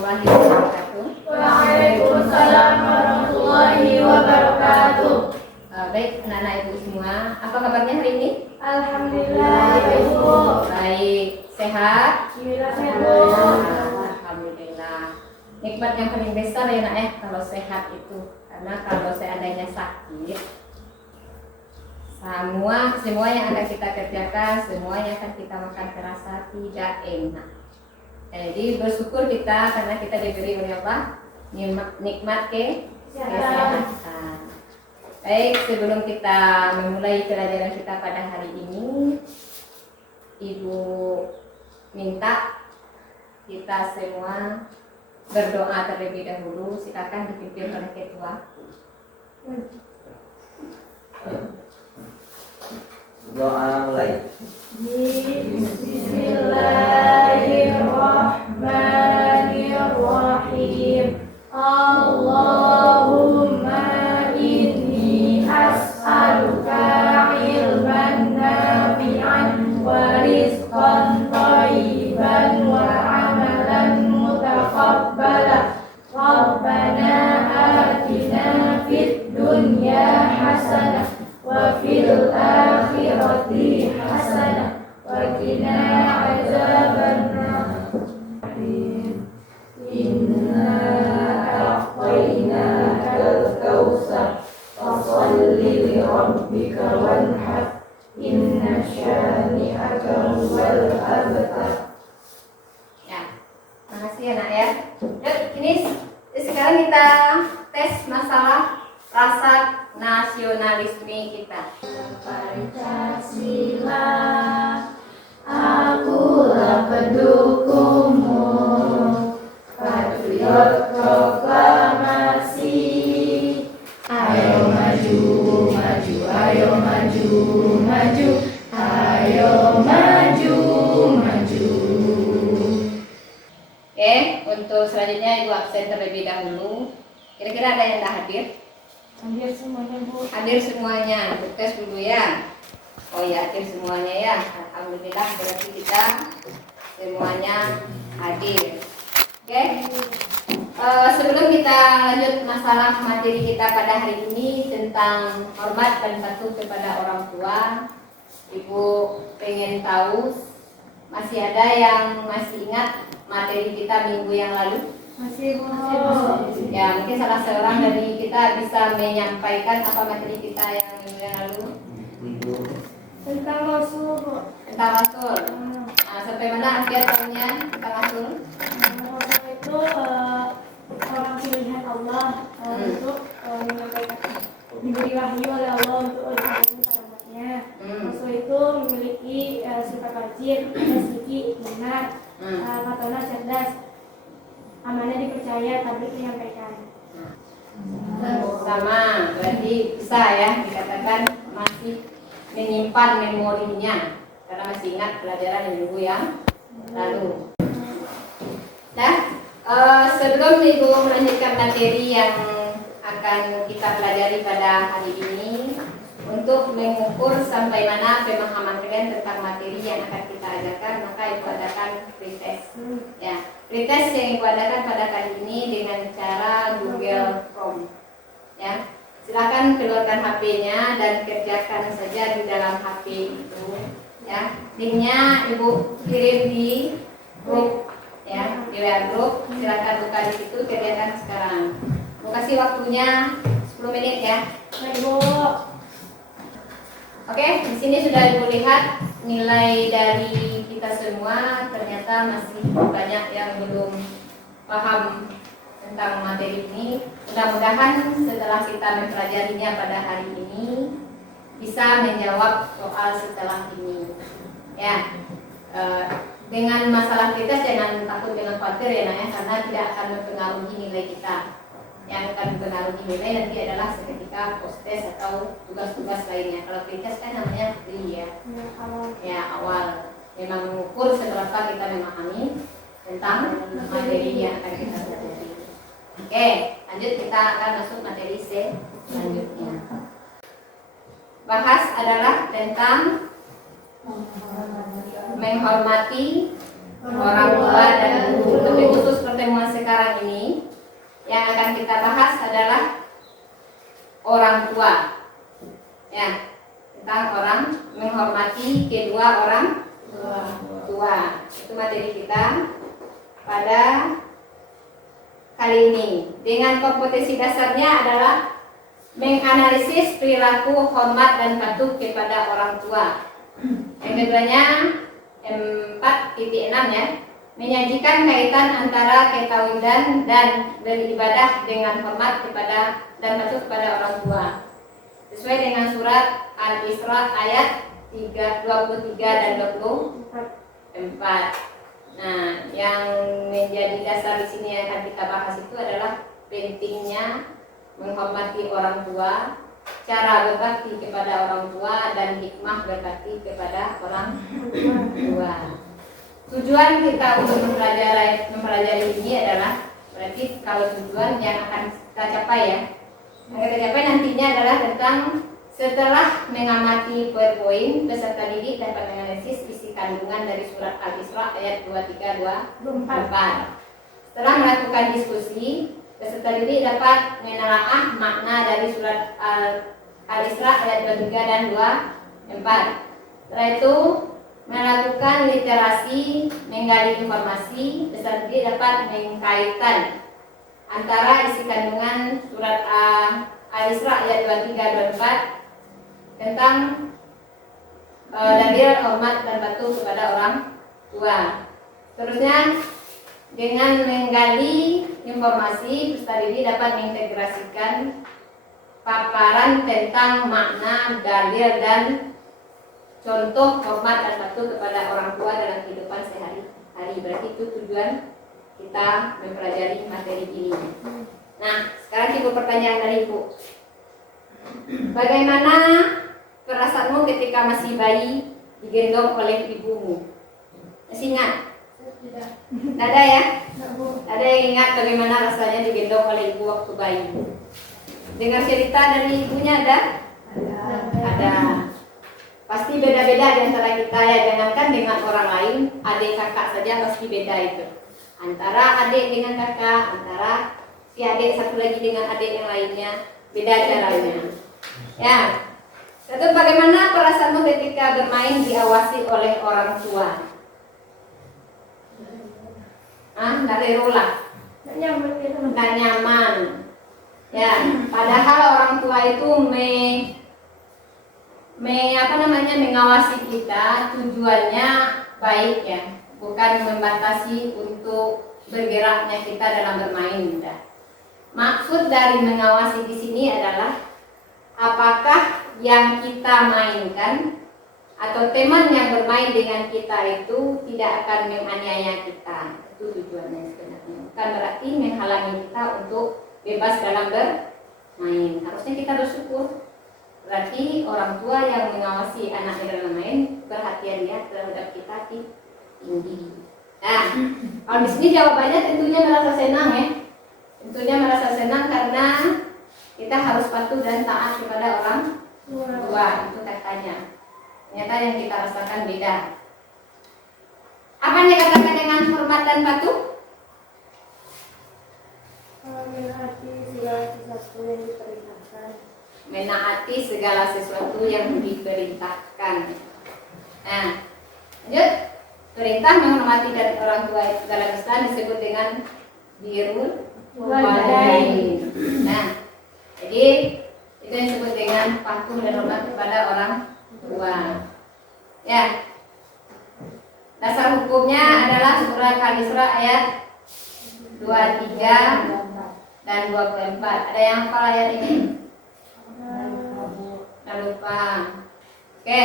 warahmatullahi wabarakatuh. Waalaikumsalam warahmatullahi wabarakatuh. Baik anak-anak ibu semua, apa kabarnya hari ini? Alhamdulillah ibu. Baik, sehat? Alhamdulillah sehat bu. Alhamdulillah. Nikmat yang paling besar ya nak ya kalau sehat itu, karena kalau seandainya sakit, semua yang akan kita kerjakan, semuanya akan kita makan terasa tidak enak. Jadi bersyukur kita karena kita diberi oleh Allah nikmat kesehatan. Baik, sebelum kita memulai pelajaran kita pada hari ini, Ibu minta kita semua berdoa terlebih dahulu. Silakan dipimpin oleh ketua. Doa mulai. Bismillahirrahmanirrahim. Allahumma inni as'aluka ilman nafi'an wa rizqan thayyiban wa amalan mutaqabbala. Rabbana atina fid dunya hasanah wa fil akhirati hasanah wa qina adzabannar. Inna a'tainakal kautsar fasholli li rabbika wanhar inna syani'aka huwal abtar. Ya, makasih ya nak ya. Yuk, ini sekarang kita tes masalah rasa nasionalisme kita. Pancasila, akulah pendukungmu, patriot proklamasi. Ayo maju, maju, ayo maju, maju, ayo maju, maju. Oke, untuk selanjutnya Ibu absen terlebih dahulu. Kira-kira ada yang tak hadir? Hadir semuanya bu. Hadir semuanya, tes dulu ya. Oh ya, hadir semuanya ya. Alhamdulillah berarti kita semuanya hadir. Oke. Sebelum kita lanjut masalah materi kita pada hari ini tentang hormat dan patuh kepada orang tua, Ibu pengen tahu masih ada yang masih ingat materi kita minggu yang lalu? Masih bu. Ya, mungkin salah seorang dari kita bisa menyampaikan apa materi kita yang minggu yang lalu Tentang Rasul bu. tentang Rasul. Nah, sampai mana biar tahunya tentang Rasul? Rasul itu orang pilihan Allah untuk menyampaikan, diberi wahyu oleh Allah untuk disampaikan pada umatnya. Rasul itu memiliki sifat wajib, sifat benar, fatona cerdas, amanah dipercaya, tabligh menyampaikan. Sama, berarti bisa ya dikatakan masih menyimpan memorinya karena masih ingat pelajaran minggu yang lalu. Nah, sebelum Ibu melanjutkan materi yang akan kita pelajari pada hari ini, untuk mengukur sampai mana pemahaman kalian tentang materi yang akan kita ajarkan, maka Ibu adakan pretest. Ya, pretest yang Ibu adakan pada kali ini dengan cara Google Chrome. Ya, silakan keluarkan HP-nya dan kerjakan saja di dalam HP itu. Ya, linknya Ibu kirim di grup. Ya, di WA grup, silakan buka di situ, kerjakan sekarang. Mau kasih waktunya 10 menit ya. Baik bu. Oke, di sini sudah Ibu lihat nilai dari kita semua ternyata masih banyak yang belum paham tentang materi ini. Mudah-mudahan setelah kita mempelajarinya pada hari ini bisa menjawab soal setelah ini. Ya, dengan masalah kita jangan takut, jangan khawatir ya Naya, karena tidak akan mempengaruhi nilai kita. Yang akan mempengaruhi nilai nanti adalah seketika post-test atau tugas-tugas lainnya. Kalau pre-test kan namanya pre ya. Ya, awal. Memang mengukur seberapa kita memahami tentang materi yang akan kita pelajari. Oke, lanjut kita akan masuk materi C selanjutnya. Bahas adalah tentang menghormati orang tua dan guru. Lebih khusus pertemuan sekarang yang akan kita bahas adalah orang tua. Ya, tentang orang menghormati kedua orang tua. Itu materi kita pada kali ini. Dengan kompetensi dasarnya adalah menganalisis perilaku hormat dan patuh kepada orang tua. Yang keduanya 4.6 ya, menyajikan kaitan antara ketauhidan dan beribadah dengan hormat kepada dan patuh kepada orang tua. Sesuai dengan surat Al-Isra ayat 23 dan 24. Nah, yang menjadi dasar di sini yang akan kita bahas itu adalah pentingnya menghormati orang tua, cara berbakti kepada orang tua, dan hikmah berbakti kepada orang tua. Tujuan kita untuk mempelajari ini adalah, berarti kalau tujuan yang akan kita capai ya, yang kita capai nantinya adalah tentang setelah mengamati poin-poin, peserta didik dapat menganalisis isi kandungan dari surat Al-Isra ayat 23-24. Setelah melakukan diskusi, peserta didik dapat menelaah makna dari surat Al-Isra ayat 23 dan 24. Setelah itu melakukan literasi, menggali informasi, peserta didik dapat mengkaitkan antara isi kandungan surat Al-Isra ayat 23-24 tentang dalil hormat dan patuh kepada orang tua. Terusnya dengan menggali informasi, peserta didik dapat mengintegrasikan paparan tentang makna, dalil, dan contoh hormat dan patuh kepada orang tua dalam kehidupan sehari-hari. Berarti itu tujuan kita mempelajari materi ini. Nah, sekarang ibu pertanyaan dari ibu. Bagaimana perasaanmu ketika masih bayi digendong oleh ibumu? Masih ingat? Tidak. Tidak ada ya? Tidak, Bu. Ada yang ingat bagaimana rasanya digendong oleh ibu waktu bayi? Dengar cerita dari ibunya ada? Ada. Pasti beda-beda di antara kita ya. Jangankan dengan orang lain, adik kakak saja pasti beda itu. Antara adik dengan kakak, antara si adik satu lagi dengan adik yang lainnya, beda caranya. Ya. Satu, bagaimana perasaanmu ketika bermain diawasi oleh orang tua? Nggak lerulah, Tidak nyaman gitu. nggak nyaman. Ya, padahal orang tua itu mengawasi kita, tujuannya baik ya, bukan membatasi untuk bergeraknya kita dalam bermain. Tidak. Maksud dari mengawasi di sini adalah apakah yang kita mainkan atau teman yang bermain dengan kita itu tidak akan menganiaya kita. Itu tujuannya sebenarnya. Bukan berarti menghalangi kita untuk bebas dalam bermain. Harusnya kita bersyukur. Berarti orang tua yang mengawasi anaknya dalam bermain, perhatian dia terhadap kita tinggi. Nah, kalau di sini jawabannya tentunya merasa senang ya. Tentunya merasa senang karena kita harus patuh dan taat kepada orang tua, itu katanya. Ternyata yang kita rasakan beda. Apa yang dikatakan dengan hormat dan patuh? Menaati segala sesuatu yang diperintahkan. Menaati segala sesuatu yang diperintahkan. Nah, lanjut. Perintah menghormati dan orang tua dalam Islam disebut dengan birrul walidain. Nah, jadi itu yang disebut dengan patuh dan hormat kepada orang tua. Ya. Dasar hukumnya adalah surat Al-Isra ayat 23 dan 24. Ada yang hafal ayat ini? Jangan lupa. Oke.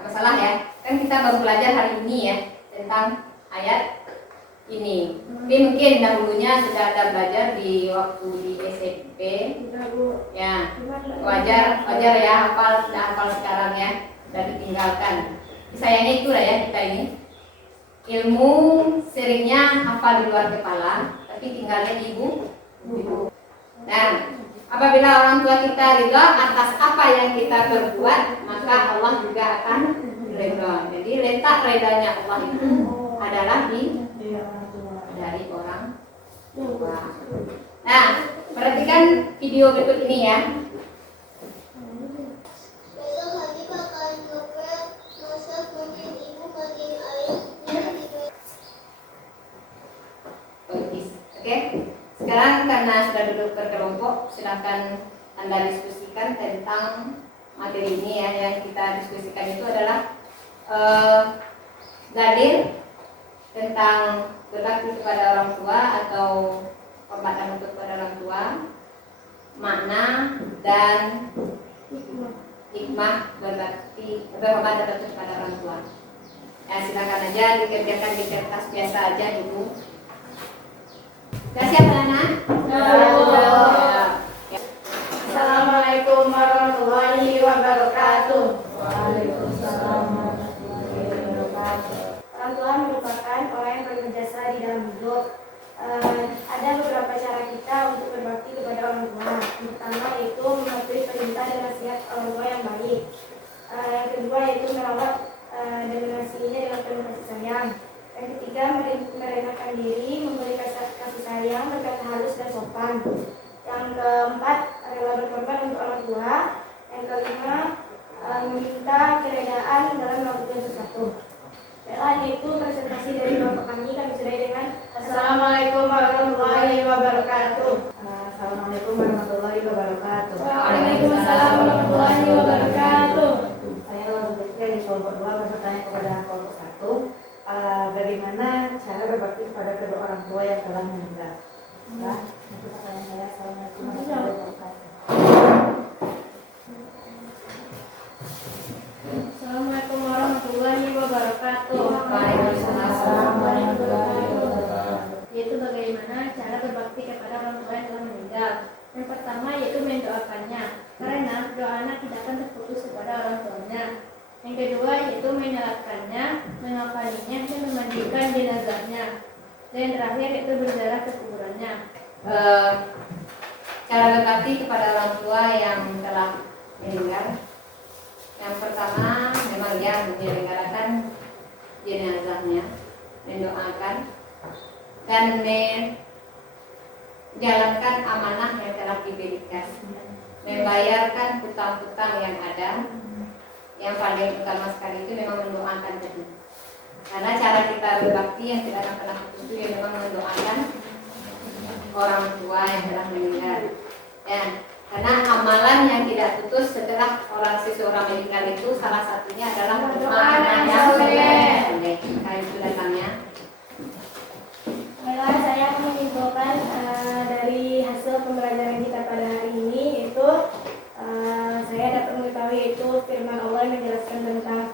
Masalah ya. Kan kita baru belajar hari ini ya tentang ayat ini. Tapi mungkin dahulunya sudah ada belajar di waktu di SMP. Ya, wajar ya hafal sekarang ya, sudah ditinggalkan. Sayangnya itu lah ya kita ini. Ilmu seringnya hafal di luar kepala, tapi tinggalnya di ibu. Nah, apabila orang tua kita ridha atas apa yang kita berbuat, maka Allah juga akan ridha. Jadi letak ridhanya Allah itu adalah dari orang Nah, perhatikan video berikut ini ya. Besok Haji bakalan ngepel masak mungkin ibu matiin air Oke, sekarang karena sudah duduk berkelompok, silakan Anda diskusikan tentang materi ini ya. Yang kita diskusikan itu adalah gadir tentang berbakti kepada orang tua atau hormatan untuk kepada orang tua, makna dan hikmah berbakti berhormat dan berbakti kepada orang tua. Ya, silakan aja dikerjakan di kertas biasa aja Ibu. Sudah siap anak? Assalamualaikum warahmatullahi wabarakatuh. Waalaikumsalam warahmatullahi wabarakatuh. Orang tua merupakan orang yang paling berjasa di dalam hidup. Ada beberapa cara kita untuk berbakti kepada orang tua. Yang pertama yaitu mematuhi perintah dan nasihat orang tua yang baik. Yang kedua yaitu merawat dan mengasihinya dengan penuh kasih sayang. Yang ketiga merendahkan diri, memberi kasih sayang, berkata halus dan sopan. Yang keempat rela berkorban untuk orang tua. Yang kelima meminta keredaan dalam melakukan sesuatu. Baiklah, itu presentasi dari Bapak kami sudah dengan Assalamualaikum warahmatullahi wabarakatuh. Assalamualaikum warahmatullahi wabarakatuh. Waalaikumsalam warahmatullahi wabarakatuh. Saya dari kelompok 2 bertanya kepada kelompok 1, bagaimana cara berbakti kepada kedua orang tua yang telah meninggal. Nah, itu pertanyaan saya. Assalamualaikum warahmatullahi wabarakatuh. Assalamualaikum warahmatullahi wabarakatuh. Waalaikumsalam warahmatullahi wabarakatuh. Yaitu bagaimana cara berbakti kepada orang tua yang telah meninggal. Yang pertama yaitu mendoakannya, karena doa anak tidak akan terputus kepada orang tuanya. Yang kedua yaitu menyalatkannya, mengafaninya dan memandikan jenazahnya. Dan yang terakhir yaitu berziarah ke kuburannya. Cara berbakti kepada orang tua yang telah meninggal. Yang pertama memang dia menyelenggarakan jenazahnya, mendoakan dan menjalankan amanah yang telah diberikan, membayarkan hutang-hutang yang ada. Yang paling utama sekali itu memang mendoakan tadi. Karena cara kita berbakti yang tidak akan pernah putus itu ya memang mendoakan orang tua yang telah meninggal. Ya, karena amalan yang tidak putus setelah seseorang meninggal itu salah satunya adalah doa yang soleh. Nah, itu datangnya. Baiklah, saya akan menyimpulkan dari hasil pembelajaran kita pada hari ini yaitu saya dapat mengetahui yaitu firman Allah yang menjelaskan tentang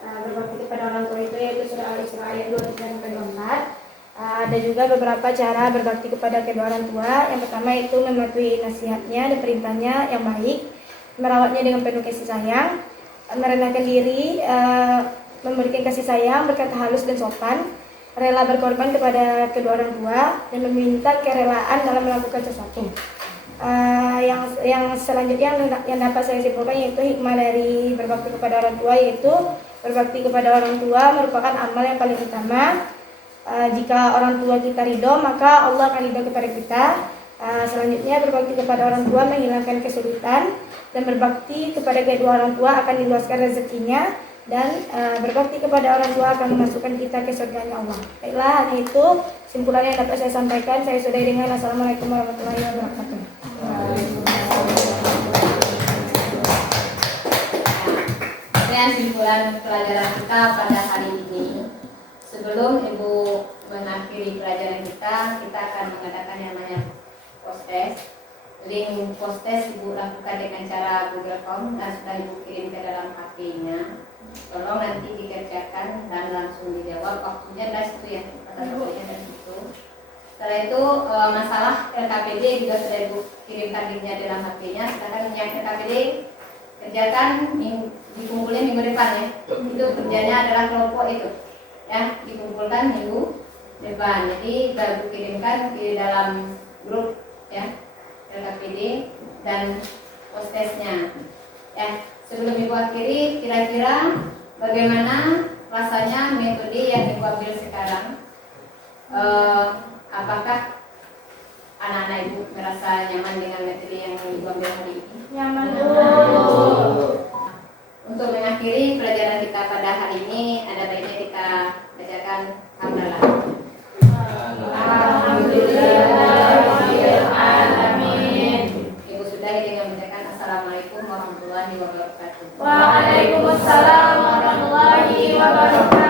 berbakti kepada orang tua itu yaitu surah Al-Isra ayat 23-24. Ada juga beberapa cara berbakti kepada kedua orang tua. Yang pertama itu mematuhi nasihatnya dan perintahnya yang baik, merawatnya dengan penuh kasih sayang, merendahkan diri, memberikan kasih sayang, berkata halus dan sopan, rela berkorban kepada kedua orang tua, dan meminta kerelaan dalam melakukan sesuatu. Yang selanjutnya yang dapat saya simpulkan yaitu hikmah dari berbakti kepada orang tua, yaitu berbakti kepada orang tua merupakan amal yang paling utama. Jika orang tua kita ridho, maka Allah akan ridho kepada kita. Selanjutnya berbakti kepada orang tua menghilangkan kesulitan, dan berbakti kepada kedua orang tua akan diluaskan rezekinya, dan berbakti kepada orang tua akan memasukkan kita ke surganya Allah. Baiklah, hanya itu simpulan yang dapat saya sampaikan. Saya sudahi dengan Assalamualaikum warahmatullahi wabarakatuh. Sekian simpulan pelajaran kita pada hari ini. Sebelum Ibu mengakhiri pelajaran kita akan mengadakan yang namanya post-test. Link post-test Ibu lakukan dengan cara Google Form dan sudah Ibu kirim ke dalam HP-nya. Tolong nanti dikerjakan dan langsung dijawab. Waktunya dari situ ya, kata waktunya dari situ. Setelah itu masalah LKPD juga sudah Ibu kirimkan linknya dalam HP-nya. Sedangkan yang LKPD kerjakan dikumpulin minggu depan ya. Itu kerjanya adalah kelompok itu. Ya, dikumpulkan minggu depan. Jadi baru kirimkan di dalam grup ya LKPD dan post-testnya. Ya, sebelum Ibu akhiri, kira-kira bagaimana rasanya metode yang Ibu ambil sekarang? Apakah anak-anak ibu merasa nyaman dengan materi yang ibu ambil hari ini? Nyaman Bu. Untuk mengakhiri pelajaran kita pada hari ini, ada baiknya kita bacakan hamdalah. Alhamdulillahirrahmanirrahim. Ibu sudahi dengan membacakan Assalamualaikum warahmatullahi wabarakatuh. Waalaikumsalam warahmatullahi wabarakatuh.